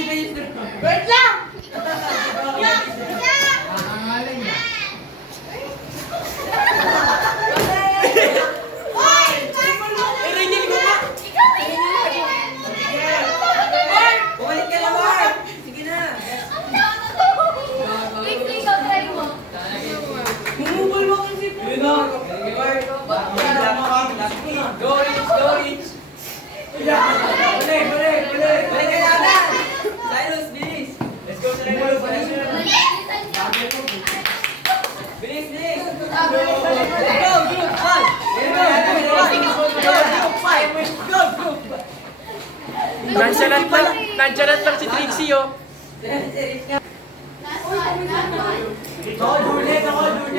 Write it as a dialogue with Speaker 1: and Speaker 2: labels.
Speaker 1: Wait lang!
Speaker 2: Eh, Rachel, ikaw pa!
Speaker 3: Bumalik ka na, Mark! Sige na!
Speaker 1: Bumubol mo kasi.
Speaker 2: Yun na! Go, Rich! Go, Rich! Balik, Nonchalant lang, nonchalant lang si Trixie, oh.
Speaker 3: Ako, Juliet! Ako!
Speaker 1: Wait,